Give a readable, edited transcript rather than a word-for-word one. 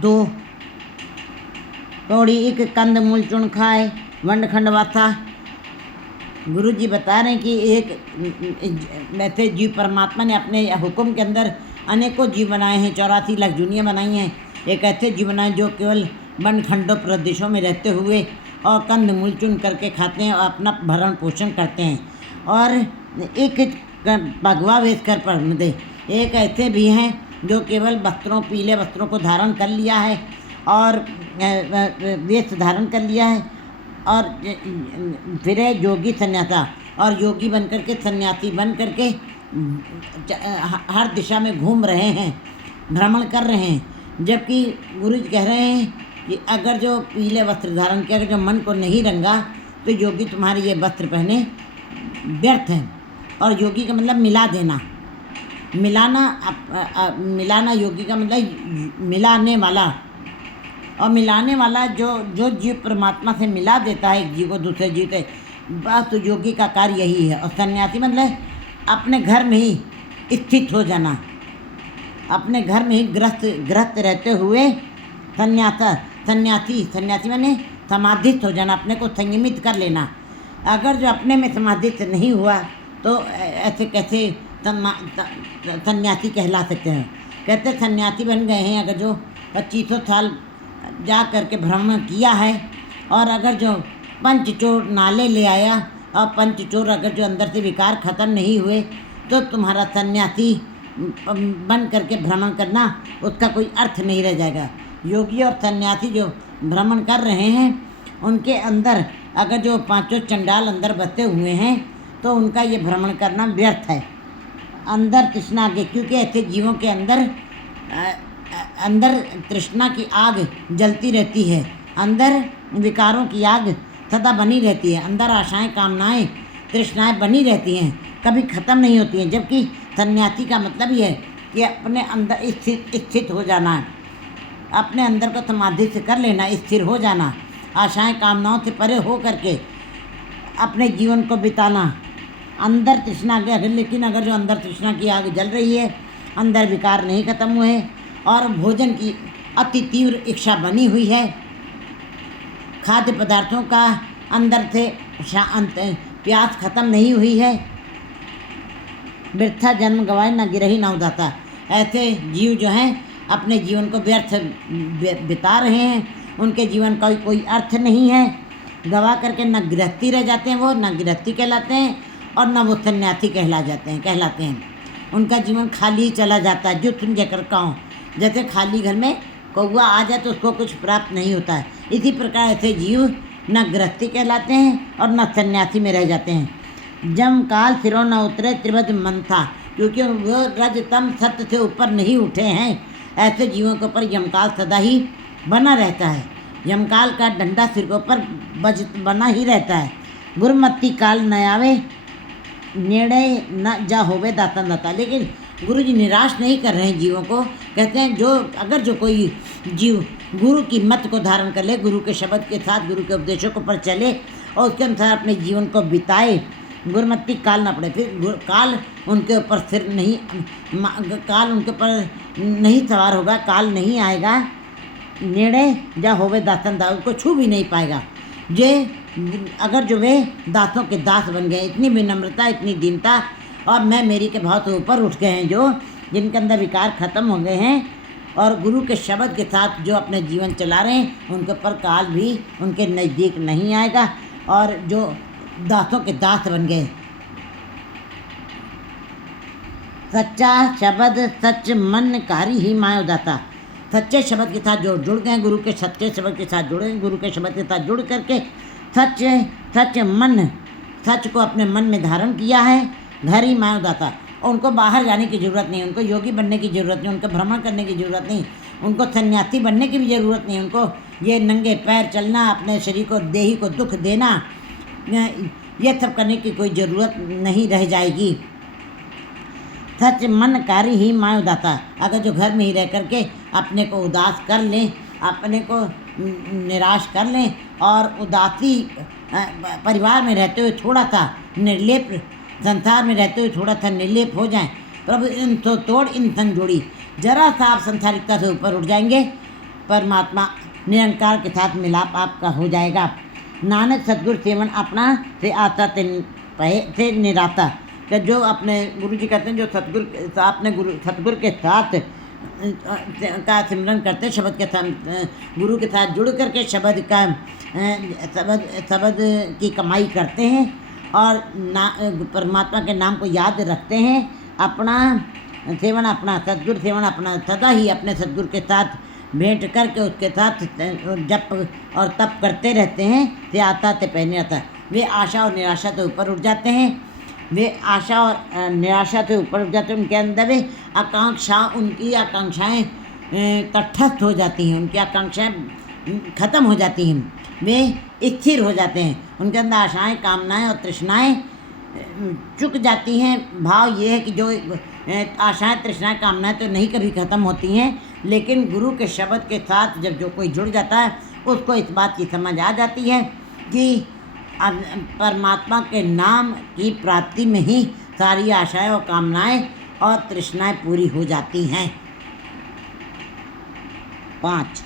2 थोड़ी एक कंद मूल चुन खाए वंड खंडवाथा। गुरु जी बता रहे हैं कि एक वैसे जीव परमात्मा ने अपने हुक्म के अंदर अनेकों जीव बनाए हैं, 84 लाख दुनिया बनाई हैं। एक ऐसे जीव बनाए जो केवल वन खंडों प्रदेशों में रहते हुए और कंद मूल चुन करके खाते हैं और अपना भरण पोषण करते हैं। और एक भगवा वेश कर पढ़ते, एक ऐसे भी हैं जो केवल वस्त्रों पीले वस्त्रों को धारण कर लिया है और वेश धारण कर लिया है और फिर है योगी सन्यासा, और योगी बन करके सन्यासी बन करके हर दिशा में घूम रहे हैं, भ्रमण कर रहे हैं। जबकि गुरु जी कह रहे हैं कि अगर जो पीले वस्त्र धारण किया, अगर जो मन को नहीं रंगा तो योगी तुम्हारे ये वस्त्र पहने व्यर्थ हैं। और योगी का मतलब मिला देना, मिलाना योगी का मतलब मिलाने वाला। और मिलाने वाला जो जीव परमात्मा से मिला देता है एक जीव को दूसरे जीव से, बस तो योगी का कार्य यही है। और सन्यासी मतलब अपने घर में ही स्थित हो जाना, अपने घर में ही ग्रस्त रहते हुए सन्यासी माने समाधिस्थ हो जाना, अपने को संयमित कर लेना। अगर जो अपने में समाधिस्थ नहीं हुआ तो ऐसे कैसे सन्यासी कहला सकते हैं। कहते सन्यासी बन गए हैं अगर जो 2500 साल जा करके भ्रमण किया है, और अगर जो पंचचोर नाले ले आया और पंचचोर अगर जो अंदर से विकार खत्म नहीं हुए तो तुम्हारा सन्यासी बन करके भ्रमण करना उसका कोई अर्थ नहीं रह जाएगा। योगी और सन्यासी जो भ्रमण कर रहे हैं उनके अंदर अगर जो 5 चंडाल अंदर बसे हुए हैं तो उनका ये भ्रमण करना व्यर्थ है। अंदर तृष्णा के, क्योंकि ऐसे जीवों के अंदर तृष्णा की आग जलती रहती है, अंदर विकारों की आग सदा बनी रहती है, अंदर आशाएं कामनाएं तृष्णाएं बनी रहती हैं, कभी ख़त्म नहीं होती हैं। जबकि सन्यासी का मतलब ये है कि अपने अंदर स्थित हो जाना है, अपने अंदर को समाधि से कर लेना, स्थिर हो जाना, आशाएं कामनाओं से परे हो करके अपने जीवन को बिताना। अंदर तृष्णा के, लेकिन अगर जो अंदर तृष्णा की आग जल रही है, अंदर विकार नहीं खत्म हुए और भोजन की अति तीव्र इच्छा बनी हुई है, खाद्य पदार्थों का अंदर से प्यास खत्म नहीं हुई है, वृथा जन्म गवाए न गिरही न उदाता, ऐसे जीव जो हैं अपने जीवन को व्यर्थ बिता रहे हैं, उनके जीवन का कोई अर्थ नहीं है, गवा करके न गृहस्थी रह जाते हैं, वो न गृहस्थी कहलाते हैं और न वो सन्यासी कहलाते हैं। उनका जीवन खाली चला जाता है। जो तुम जकर कहो, जैसे खाली घर में कौवा आ जाए तो उसको कुछ प्राप्त नहीं होता है, इसी प्रकार ऐसे जीव न गृहस्थी कहलाते हैं और न सन्यासी में रह जाते हैं। जम काल सिरों न उतरे त्रिभुज मंथा, क्योंकि वो रज तम सत्य से ऊपर नहीं उठे हैं, ऐसे जीवों के ऊपर यमकाल सदा ही बना रहता है। यमकाल का डंडा सिर के ऊपर बना ही रहता है। गुरुमति काल न आवे नेड़े न जा होवे दाता दाता, लेकिन गुरु जी निराश नहीं कर रहे हैं जीवों को। कहते हैं अगर जो कोई जीव गुरु की मत को धारण कर ले, गुरु के शब्द के साथ गुरु के उपदेशों के ऊपर चले और उसके अनुसार अपने जीवन को बिताए, गुरुमति काल ना पड़े, फिर काल उनके ऊपर काल उनके ऊपर नहीं सवार होगा, काल नहीं आएगा, नेड़े जा होवे दासन दा, उसको छू भी नहीं पाएगा। अगर जो वे दासों के दास बन गए, इतनी विनम्रता, इतनी दीनता और मैं मेरी के भाव से ऊपर उठ गए हैं, जो जिनके अंदर विकार खत्म हो गए हैं और गुरु के शब्द के साथ जो अपने जीवन चला रहे हैं, उनके ऊपर काल भी उनके नज़दीक नहीं आएगा। और जो दासों के दास बन गए, सच्चा शब्द सच मन कारी ही मायो दाता, सच्चे शब्द के साथ जो जुड़ गए, गुरु के सच्चे शब्द के साथ जुड़े, गुरु के शब्द के साथ जुड़ करके सच को अपने मन में धारण किया है, घर ही मायो दाता। और उनको बाहर जाने की ज़रूरत नहीं, उनको योगी बनने की ज़रूरत नहीं, उनको भ्रमण करने की ज़रूरत नहीं, उनको सन्यासी बनने की भी ज़रूरत नहीं, उनको ये नंगे पैर चलना, अपने शरीर को देही को दुख देना, ये सब करने की कोई ज़रूरत नहीं रह जाएगी। सच मन कार्य ही मायो दाता, अगर जो घर में ही रह करके अपने को उदास कर लें, अपने को निराश कर लें और उदासी परिवार में रहते हुए थोड़ा सा निर्लेप, संसार में रहते हुए थोड़ा सा निर्लेप हो जाएं, प्रभु इन तो तोड़ इन संग जोड़ी, जरा सा आप संसारिकता से ऊपर उठ जाएंगे परमात्मा निरंकार के साथ मिलाप आपका हो जाएगा। नानक सतगुरु सेवन अपना से आता से निराता। कि जो अपने गुरु जी कहते हैं जो सतगुरु के साथ का सिमरन करते, शब्द के साथ गुरु के साथ जुड़ करके शब्द की कमाई करते हैं और परमात्मा के नाम को याद रखते हैं, अपना सेवन अपना सतगुरु सेवन अपना सदा ही अपने सतगुरु के साथ भेंट करके उसके साथ जप और तप करते रहते हैं। ते आता ते पहने आता। वे आशा और निराशा से ऊपर उठ जाते हैं। वे आशा और निराशा से ऊपर उठ जाते हैं। उनके अंदर उनकी आकांक्षाएँ तटस्थ हो जाती हैं, उनकी आकांक्षाएँ ख़त्म हो जाती हैं, वे स्थिर हो जाते हैं। उनके अंदर आशाएँ, कामनाएँ और तृष्णाएँ चुक जाती हैं। भाव ये है कि जो आशाएँ, तृष्णाएँ, कामनाएँ तो नहीं कभी ख़त्म होती हैं, लेकिन गुरु के शब्द के साथ जब जो कोई जुड़ जाता है उसको इस बात की समझ आ जाती है कि परमात्मा के नाम की प्राप्ति में ही सारी आशाएँ और कामनाएँ और तृष्णाएँ पूरी हो जाती हैं। 5